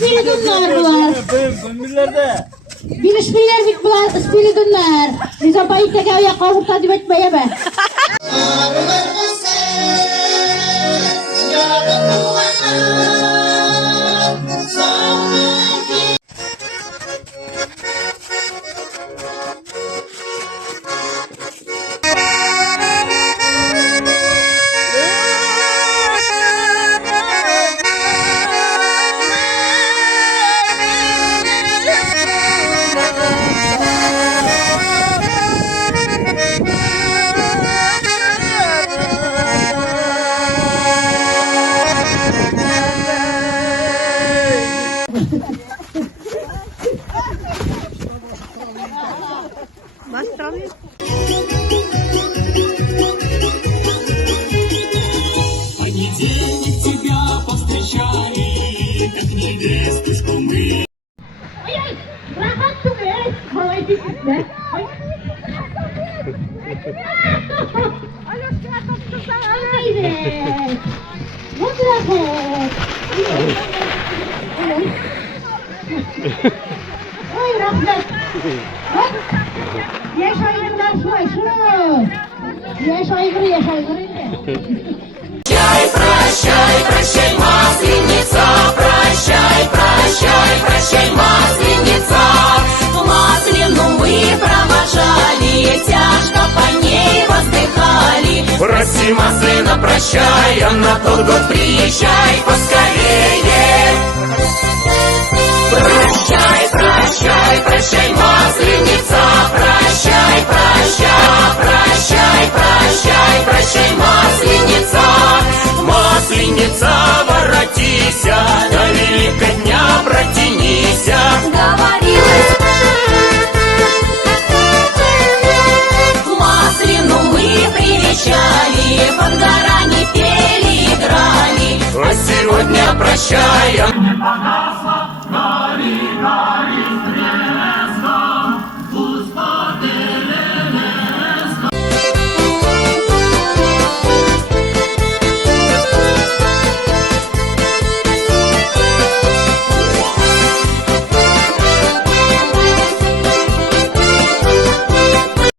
Spiridunlar bular. Bilişmeyler bit bular spiridunlar. Bize bayık tekev ya kavurta dibet beye be. Понедельник тебя повстречали, как невестушку мы. Ой, rahat dur be. Havayı düşürme. Alyoshka toptursan haydi. Bu tarafa. Oy rahmet. Bak. Yaşayırlar şunu. Yaşayır. Прощай, прощай, масленица, прощай, прощай, прощай, масленица. Маслину мы провожали, тяжко по ней воздыхали. Проси, маслина, прощай, а на тот год приезжай поскорее. Прощай, прощай, прощай, масленица, прощай, прощай, прощай, прощай, прощай, масленица. Масленица, воротися, на великий